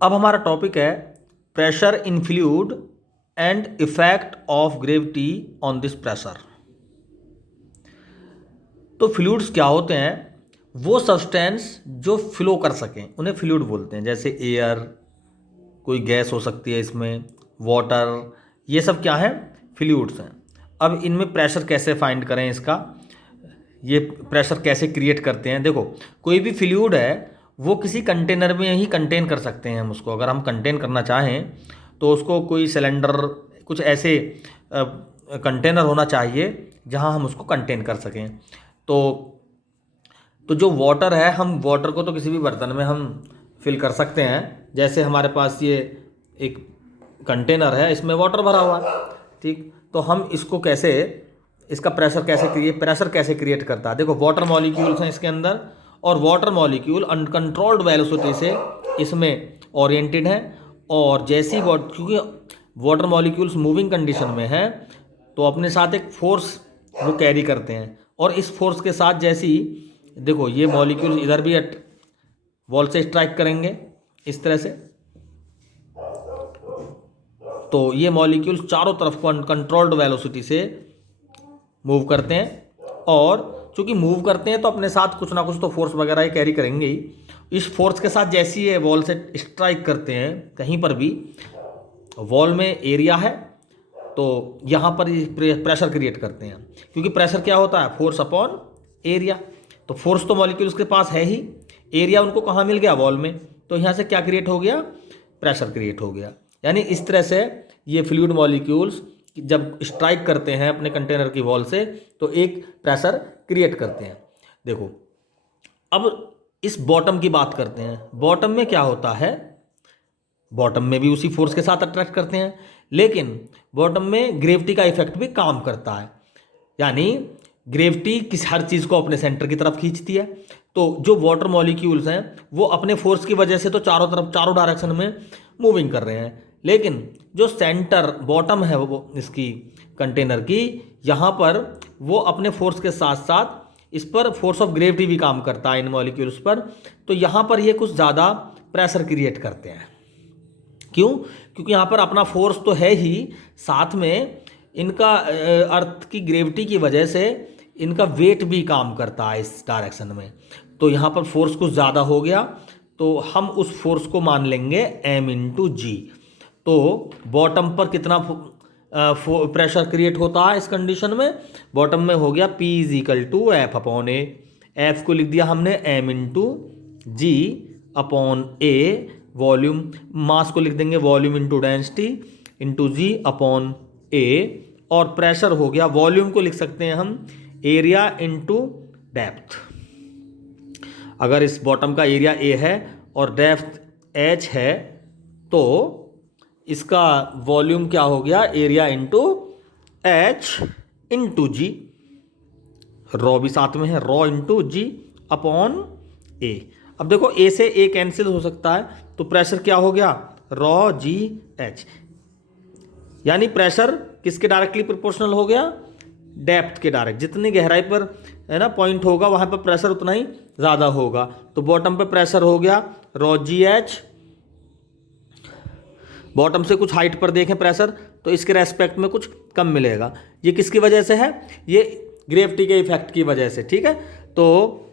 अब हमारा टॉपिक है pressure in fluid and effect of gravity on this pressure. तो फ्लूइड्स क्या होते हैं? वो सब्सटेंस जो फ्लो कर सकें उन्हें फ्लूइड बोलते हैं। जैसे एयर, कोई गैस हो सकती है इसमें, वाटर, ये सब क्या है? फ्लूइड्स हैं। अब इनमें प्रेशर कैसे फाइंड करें इसका, ये प्रेशर कैसे क्रिएट करते हैं? देखो, कोई भी फ्लूइड है वो किसी कंटेनर में ही कंटेन कर सकते हैं हम उसको। अगर हम कंटेन करना चाहें तो उसको कोई सिलेंडर, कुछ ऐसे कंटेनर होना चाहिए जहां हम उसको कंटेन कर सकें। तो जो वाटर है, हम वाटर को तो किसी भी बर्तन में हम फिल कर सकते हैं। जैसे हमारे पास ये एक कंटेनर है, इसमें वाटर भरा हुआ है, ठीक। तो हम इसको कैसे, इसका प्रेशर कैसे क्रिएट करता है? देखो, वाटर मॉलिक्यूल्स हैं इसके अंदर, और वाटर मॉलिक्यूल अनकंट्रोल्ड वेलोसिटी से इसमें ओरिएंटेड है। और जैसी क्योंकि वाटर मॉलिक्यूल्स मूविंग कंडीशन में है तो अपने साथ एक फोर्स वो कैरी करते हैं, और इस फोर्स के साथ जैसी, देखो, ये मॉलिक्यूल्स इधर भी वॉल से स्ट्राइक करेंगे इस तरह से, तो ये मॉलिक्यूल्स चारों तरफ को अनकंट्रोल्ड वेलोसिटी से मूव करते हैं। और चूंकि मूव करते हैं तो अपने साथ कुछ ना कुछ तो फोर्स वगैरह ये कैरी करेंगे ही। इस फोर्स के साथ जैसे ये वॉल से स्ट्राइक करते हैं, कहीं पर भी वॉल में एरिया है तो यहाँ पर प्रेशर क्रिएट करते हैं। क्योंकि प्रेशर क्या होता है? Force upon area. तो फोर्स तो मॉलिक्यूल्स के पास है ही, एरिया उनको कहाँ मिल गया? वॉल में। तो यहाँ से क्या क्रिएट हो गया? प्रेशर क्रिएट हो गया। यानी इस तरह से ये फ्लूइड मॉलिक्यूल्स जब स्ट्राइक करते हैं अपने कंटेनर की वॉल से तो एक प्रेशर क्रिएट करते हैं। देखो, अब इस बॉटम की बात करते हैं। बॉटम में क्या होता है? बॉटम में भी उसी फोर्स के साथ अट्रैक्ट करते हैं, लेकिन बॉटम में ग्रेविटी का इफेक्ट भी काम करता है। यानी ग्रेविटी हर चीज़ को अपने सेंटर की तरफ खींचती है। तो जो वाटर मॉलिक्यूल्स हैं वो अपने फोर्स की वजह से तो चारों डायरेक्शन में मूविंग कर रहे हैं, लेकिन जो सेंटर बॉटम है वो इसकी कंटेनर की, यहाँ पर वो अपने फोर्स के साथ साथ इस पर फोर्स ऑफ ग्रेविटी भी काम करता है इन मॉलिक्यूल्स पर। तो यहाँ पर ये कुछ ज़्यादा प्रेशर क्रिएट करते हैं। क्यों? क्योंकि यहाँ पर अपना फोर्स तो है ही, साथ में इनका अर्थ की ग्रेविटी की वजह से इनका वेट भी काम करता है इस डायरेक्शन में। तो यहाँ पर फोर्स कुछ ज़्यादा हो गया तो हम उस फोर्स को मान लेंगे m/g। तो बॉटम पर कितना प्रेशर क्रिएट होता है इस कंडीशन में? बॉटम में हो गया P = F/A। F को लिख दिया हमने m/g/A, वॉल्यूम, मास को लिख देंगे volume into density into g/A, और प्रेशर हो गया, वॉल्यूम को लिख सकते हैं हम एरिया इंटू डेप्थ। अगर इस बॉटम का एरिया A है और डेप्थ H है तो इसका वॉल्यूम क्या हो गया? Area into H into G। Raw भी साथ में है, रॉ इंटू G/A। अब देखो, A से A कैंसिल हो सकता है, तो प्रेशर क्या हो गया? Raw GH। यानी प्रेशर किसके डायरेक्टली प्रोपोर्शनल हो गया? डेप्थ के डायरेक्ट। जितनी गहराई पर है ना पॉइंट होगा वहां पर प्रेशर उतना ही ज़्यादा होगा। तो बॉटम पे प्रेशर हो गया रॉ GH। बॉटम से कुछ हाइट पर देखें प्रेशर तो इसके रेस्पेक्ट में कुछ कम मिलेगा। ये किसकी वजह से है? ये ग्रेविटी के इफेक्ट की वजह से, ठीक है। तो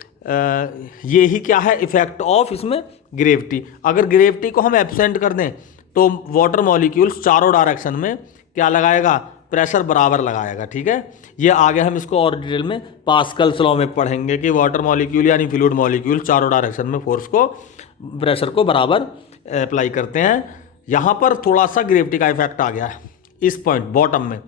ये ही क्या है? इफेक्ट ऑफ इसमें ग्रेविटी। अगर ग्रेविटी को हम एब्सेंट कर दें तो वाटर मॉलिक्यूल्स चारों डायरेक्शन में क्या लगाएगा? प्रेशर बराबर लगाएगा, ठीक है। ये आगे हम इसको और डिटेल में पास्कल्स लॉ में पढ़ेंगे कि वाटर मॉलिक्यूल यानी फ्लूइड मॉलिक्यूल चारों डायरेक्शन में फोर्स को, प्रेशर को बराबर अप्लाई करते हैं। यहाँ पर थोड़ा सा ग्रेविटी का इफेक्ट आ गया है इस पॉइंट बॉटम में,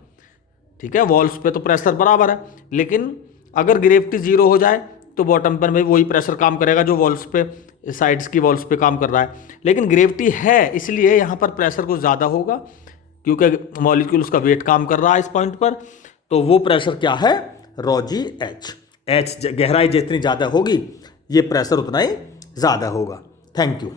ठीक है। वॉल्स पे तो प्रेशर बराबर है, लेकिन अगर ग्रेविटी 0 हो जाए तो बॉटम पर भी वही प्रेशर काम करेगा जो वॉल्स पे, साइड्स की वॉल्स पे काम कर रहा है। लेकिन ग्रेविटी है इसलिए यहाँ पर प्रेशर कुछ ज़्यादा होगा, क्योंकि मॉलिक्यूल्स का वेट काम कर रहा है इस पॉइंट पर। तो वो प्रेशर क्या है? Raw GH। H गहराई जितनी ज़्यादा होगी ये प्रेशर उतना ही ज़्यादा होगा। Thank you.